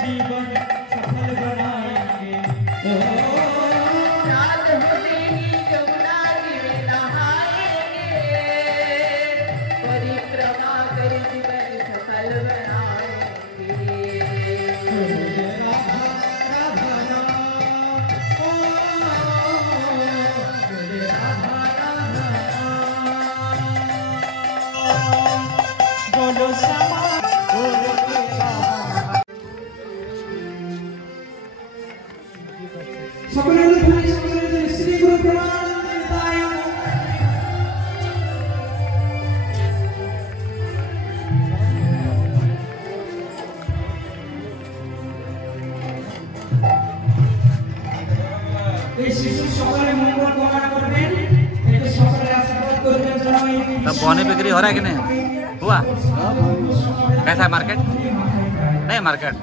जीवन सफल बनाएंगे। रात होते ही जमुना जी में नहाएंगे, परिक्रमा कर जीवन सफल बनाएंगे। श्री गुरु प्रेमानंदताय शिशु सकले मंगल कामना करबेन, एक सकले आशीर्वाद करबेन। तब बोनी बिक्री हो रहा है कि नहीं हुआ? कैसा है मार्केट? नहीं मार्केट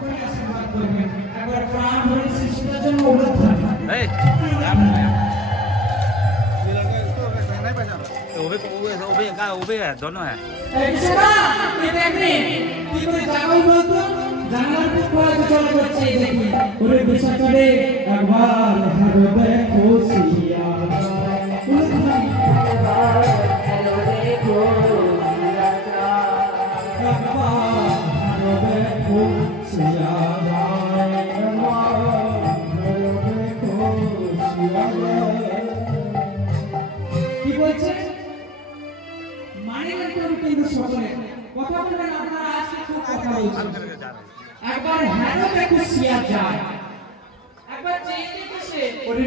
वो भी है, दोनों है।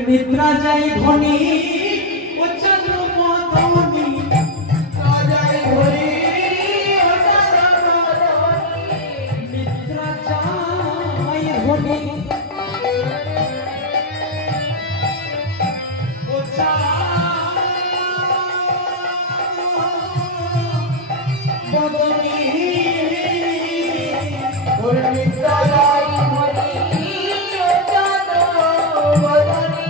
निद्रा जाई धनी ओ चंद्रमा धनी जाई धनी ओ चंद्रमा धनी निद्रा जाई धनी ओ बदनी और निद्रा जाई धनी ओ चंद्रमा धनी।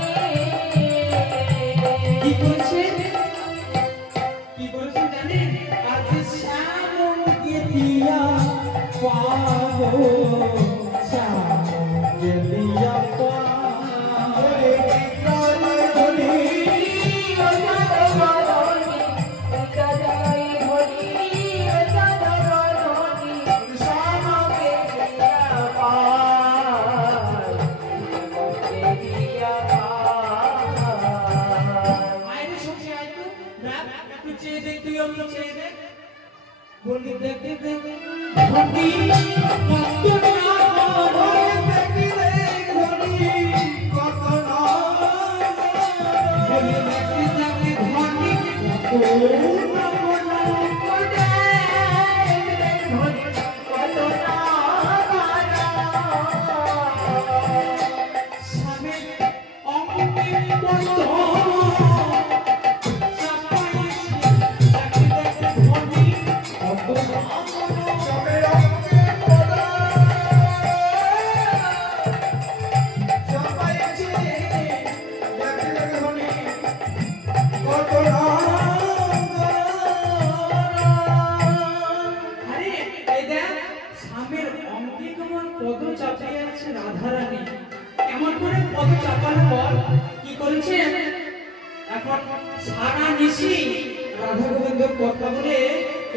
কি বলছেন জানেন? আজ শ্যাম দিয়া পাবো, শ্যাম দিয়া পাবো बोली देख देख देख धनी कतना बोले देख देख धनी कतना बोले देख देख धनी कतना सामे अंतिम बंधन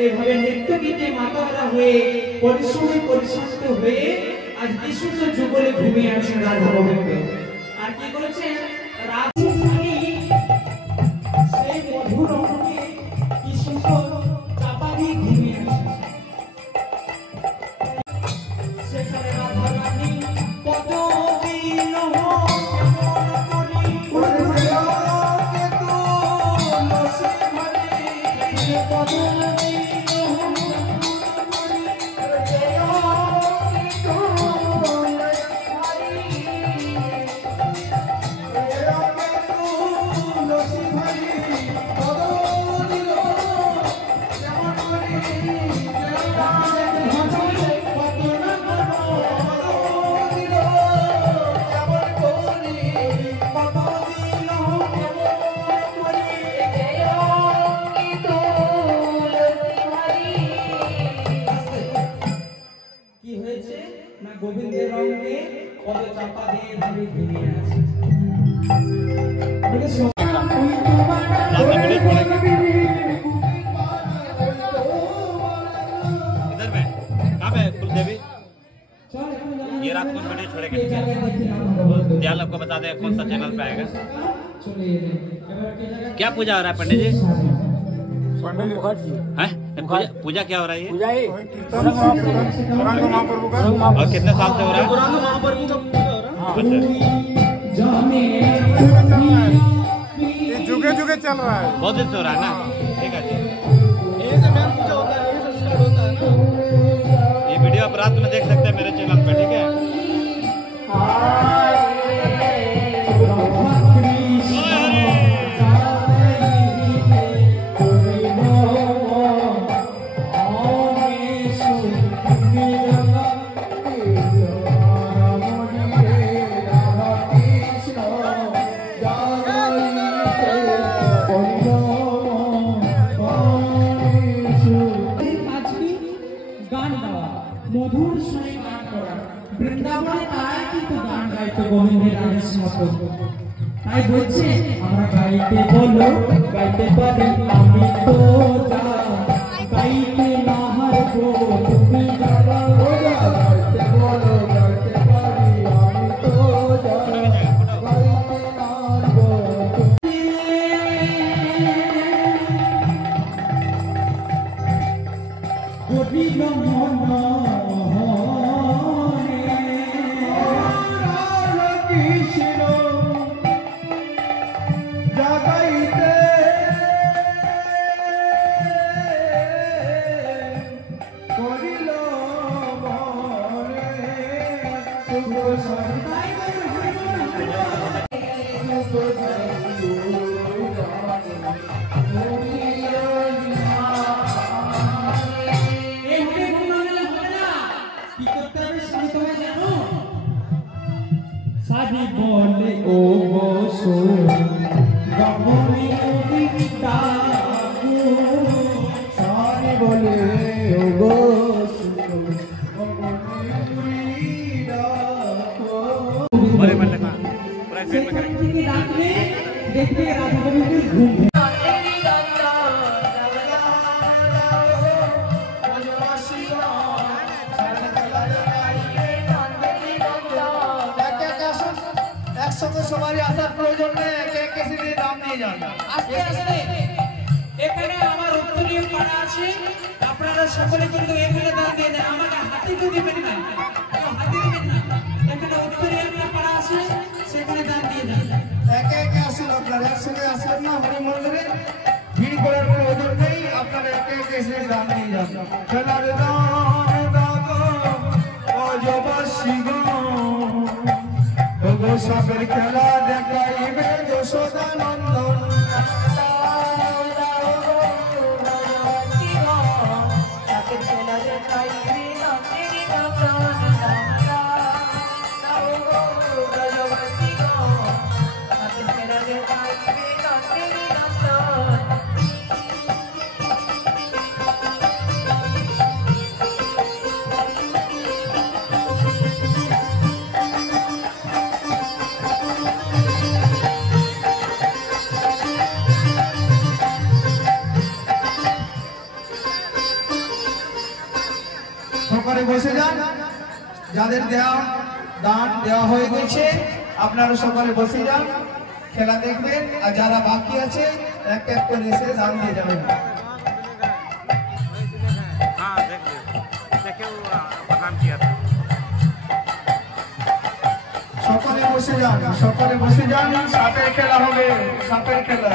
এইভাবে নৃত্য গীতে মাতারা হয়ে পরিশ্রমে পরিশ্রান্ত হয়ে আজ বিশুদ্ধ যুগলে ঘুমিয়ে আছেন রাধা গোবিন্দ। আর কি করেছেন? রাজধানী সেই মধুর রঙে কি সুন্দর চাপা দিয়ে ঘুমিয়ে আছেন। সেখানে রাধা রানী কত দিন না গোবিন্দের রঙে পদ চাপা দিয়ে ভাবে ঘুমিয়ে আছে। इधर में कहाँ पे कुलदेवी? ये रात को वीडियो छोड़ेगा, ठीक है? वो दयाल आपको बता दे कौन सा चैनल पे आएगा। क्या पूजा हो रहा है पंडित जी? हैं? पूजा क्या हो रहा है ये? और कितने साल से हो रहा है? ये जुगे जुगे चल रहा है। बहुत दिन से हो रहा है ना? ठीक है जी। ये वीडियो आप रात में देख सकते हैं मेरे चैनल पे, ठीक है? গান গাওয়া, মধুর স্বরে গান করা, বৃন্দাবনে তাই কিন্তু গান গাইতো গোবিন্দের আদেশ মতো। তাই বলছে আমরা গাইতে বলো গাইতে পারি আমি তো যা, গাইতে না হারবো তুমি যারা, গাইতে বলো গাইতে পারি আমি তো যা, গাইতে না হারবো গোবিন্দ কৃষ্ণ জাগাইতে করিল মনে শুভ সন্তাই সাধি বলে ও গো সোর গমনে বিদ্যা সাধি বলে ও গো সোর গমনে বিদ্যা बड़े बड़े का प्राइवेट में करेंगे। থেকে ডাকলে দেখবে রাধা গোবিন্দের ঘুম একসঙ্গে সবারই আসার প্রয়োজন নেই, একে একে সিধে দাম নিয়ে যান। আস্তে আস্তে এখানে আমার উত্তরীয় পাড়া আছে, আপনারা সকলে কিন্তু এখানে দান দিয়ে দেন, আমাকে হাতে তো দিবেন না, কেউ হাতে দিবেন না, এখানে উত্তরীয় একটা পাড়া আছে সেখানে দান দিয়ে দেন। একে একে আসুন, আপনারা একসঙ্গে আসবেন না হরি মন্দিরে, ভিড় করার প্রয়োজন নেই, আপনারা একে একে সিধে দাম নিয়ে যান। খেলার দান দাগো অজবাসী গো, ওগো সাপের খেলা দেখাইবে যশোদা নন্দন। সকলে বসে যান, যাদের দান দেওয়া হয়ে গেছে আপনারা সকলে বসে যান, খেলা দেখবেন, আর যারা বাকি আছে এক এক করে এসে দান দিয়ে যাবেন। हाँ देख लीजिए, देखे वो प्रणाम किया था। সকলে বসে যান, সকলে বসে যান, সাপের খেলা হবে, সাপের খেলা।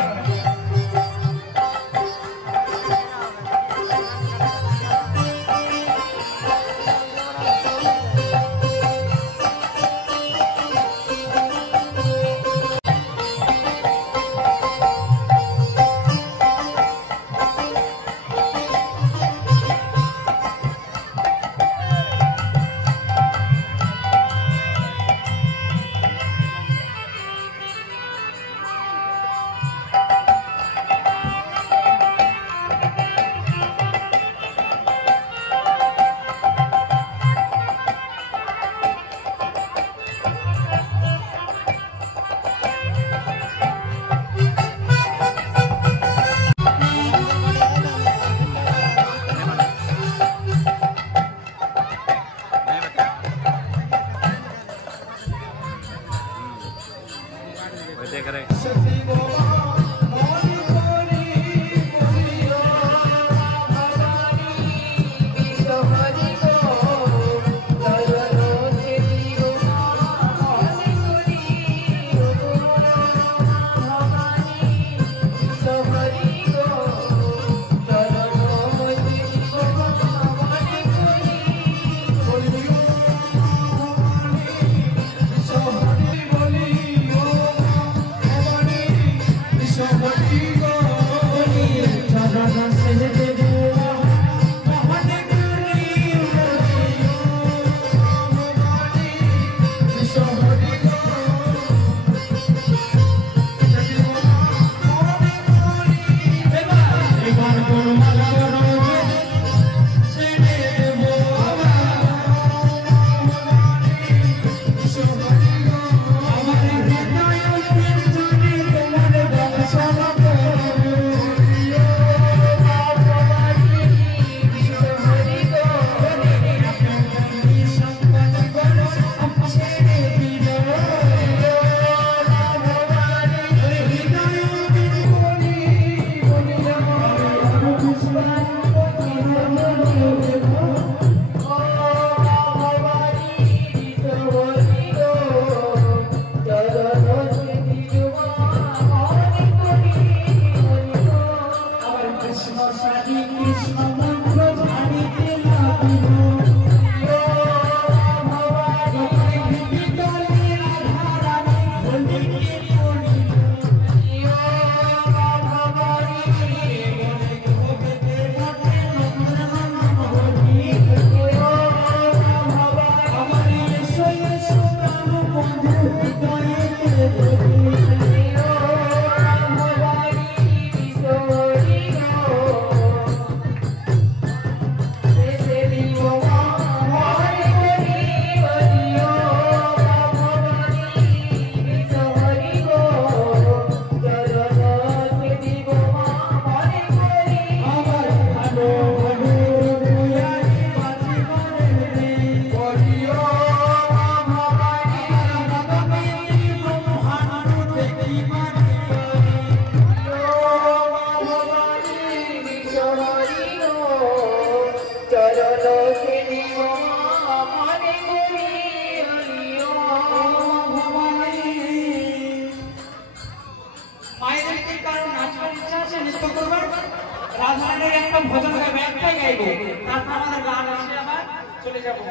চলে যাবো।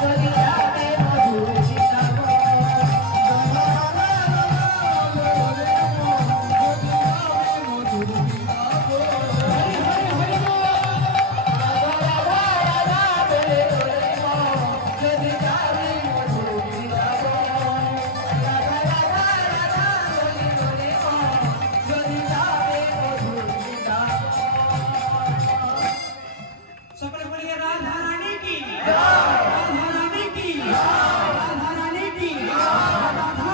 যদি যাবে মধুর বৃন্দাবন সকলে বলিए राधा रानी की राधा रानी की राधा रानी की राधा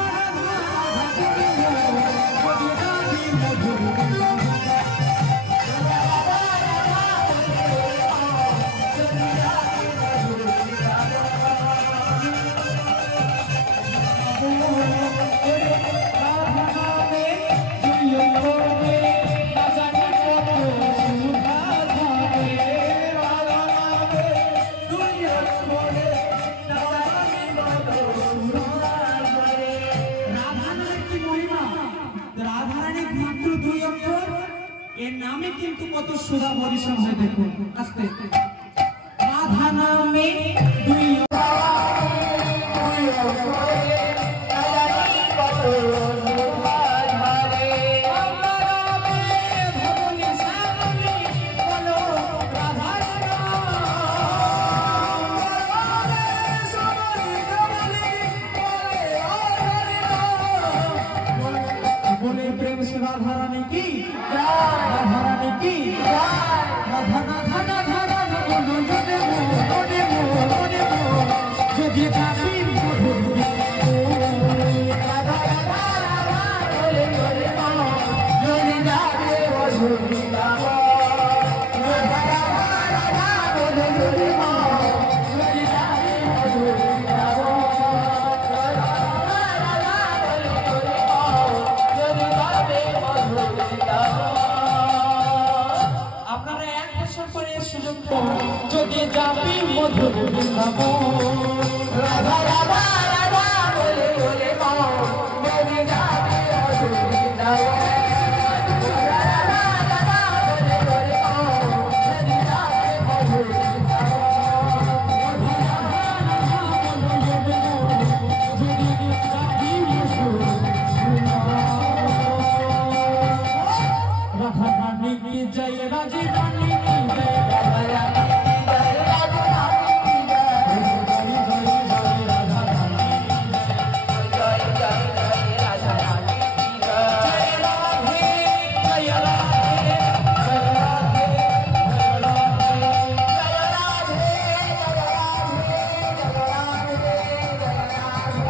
এর নামে কিন্তু কত সুধা পরিশ্রম হয় দেখুন আস্তে রাধা নামে দুই बोले प्रेम से राधा रानी की राधा रानी की राधा राधा राधा राधा बोलो जोने जो भी जाती राधा राधा राधा बोले बोले जो भी जाते वो झूठा राधा राधा राधा बोले बोले जो भी जाते वो झूठा আপনারা এক বছর পরে সুযোগ যদি যাবি মধুর বৃন্দাবন রাধা রাধা রাধা বলে বলে যদি যাবি মধুর বৃন্দাবন রাধা রাধা বলে বলে যদি যাবি মধুর राधा रानी की जय राजी रानी की जय राधा रानी की जय राधा रानी की जय जय जय राधा रानी जय जय राधा रानी की जय राधे जय राधे जय राधे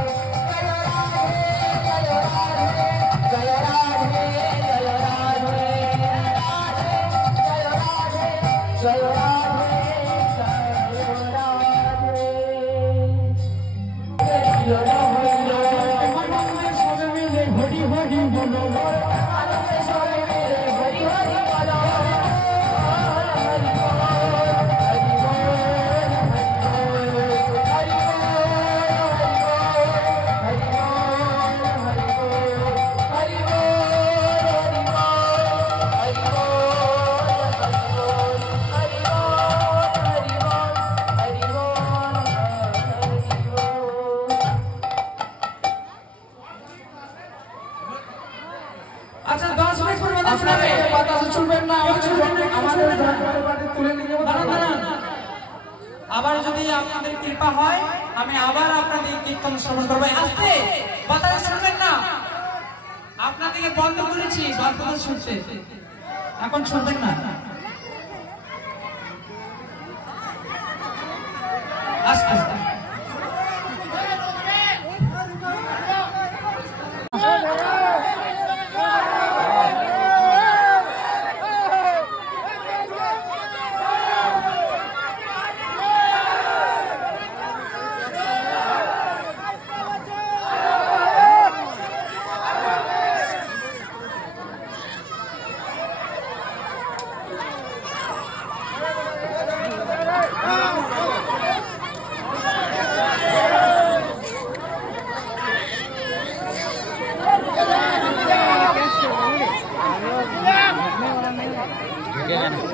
जय राधे जय राधे जय राधे আচ্ছা 10 মিনিট পরে আপনারা বাতাসে চলবেন না আমাদের বাড়ি তুলে নিয়ে যাব দাঁড়ান আবার যদি আপনাদের কৃপা হয় আমি আবার আপনাদের কীর্তন শ্রবণ করব আস্তে বাতাসে চলবেন না আপনাদেরকে বন্ধ করেছি বাতাস শুনতে এখন চলবেন না আস্তে Gimana?